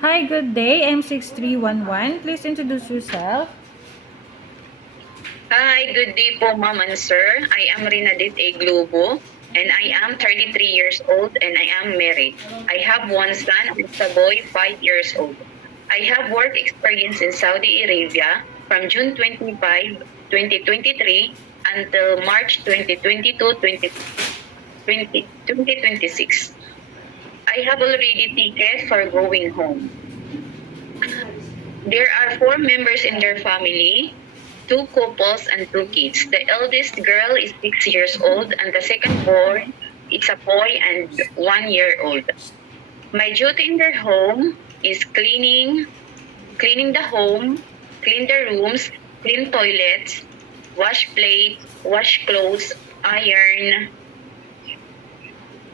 Hi, good day. I'm 6311. Please introduce yourself. Hi, good day po ma'am and sir. I am Rinadit A. Globo and I am 33 years old and I am married. I have one son and a boy 5 years old. I have work experience in Saudi Arabia from June 25, 2023 until March 2022, 2026. I have already ticket for going home. There are 4 members in their family, 2 couples and 2 kids. The eldest girl is 6 years old and the second boy is a boy and 1 year old. My duty in their home is cleaning the home, clean the rooms, clean toilets, wash plates, wash clothes, iron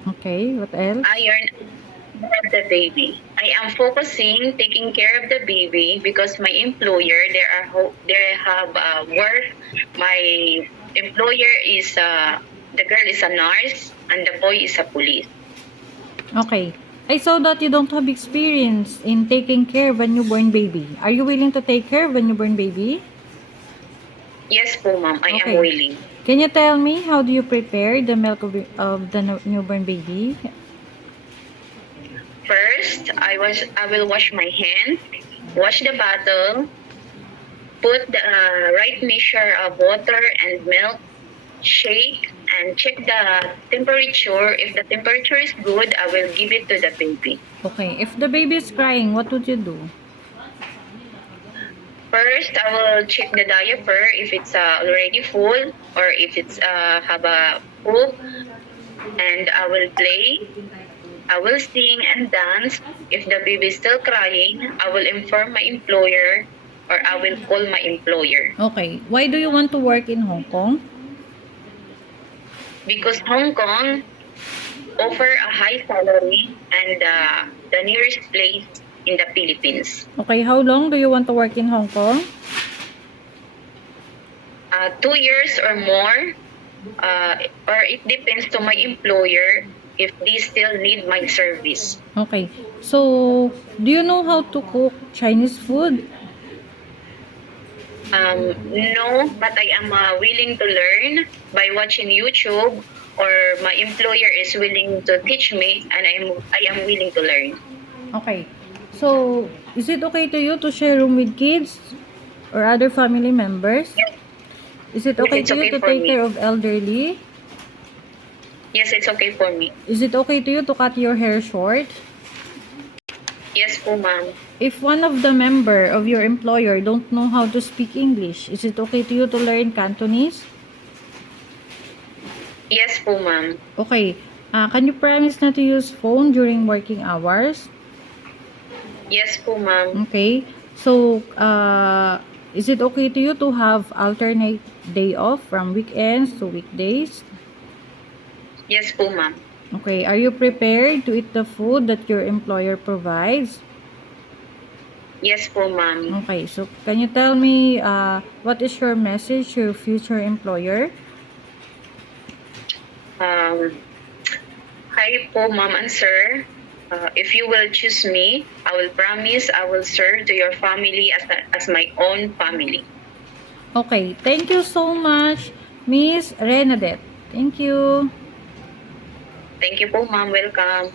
Okay, what else? the baby. I am focusing taking care of the baby because my employer they have work. My employer is the girl is a nurse and the boy is a police. Okay. I saw that you don't have experience in taking care of a newborn baby. Are you willing to take care of a newborn baby? Yes po ma'am, I am Okay. willing. Can you tell me how do you prepare the milk of the newborn baby? First, I will wash my hands, wash the bottle, put the right measure of water and milk, shake and check the temperature. If the temperature is good, I will give it to the baby. Okay. If the baby is crying, what would you do? First, I will check the diaper if it's already full or if it's have a poop, and I will play. I will sing and dance. If the baby is still crying, I will inform my employer or I will call my employer. Okay. Why do you want to work in Hong Kong? Because Hong Kong offer a high salary and the nearest place in the Philippines. Okay. How long do you want to work in Hong Kong? 2 years or more, or it depends to my employer if they still need my service. Okay. So, do you know how to cook Chinese food? No, but I am willing to learn by watching YouTube, or my employer is willing to teach me, and I am willing to learn. Okay. So, is it okay to you to share room with kids or other family members? Is it okay It's to you okay to for take me. care of elderly? Yes, it's okay for me. Is it okay to you to cut your hair short? Yes po, ma'am. If one of the member of your employer don't know how to speak English, is it okay to you to learn Cantonese? Yes po, ma'am. Okay. Can you promise not to use phone during working hours? Yes po, ma'am. Okay. So, is it okay to you to have alternate day off from weekends to weekdays? Yes po, ma'am. Okay. Are you prepared to eat the food that your employer provides? Yes po, ma'am. Okay. So, can you tell me what is your message to your future employer? Hi po, ma'am and sir. If you will choose me, I will promise I will serve to your family as my own family. Okay. Thank you so much, Miss Renadette. Thank you. Thank you po, ma'am. Welcome.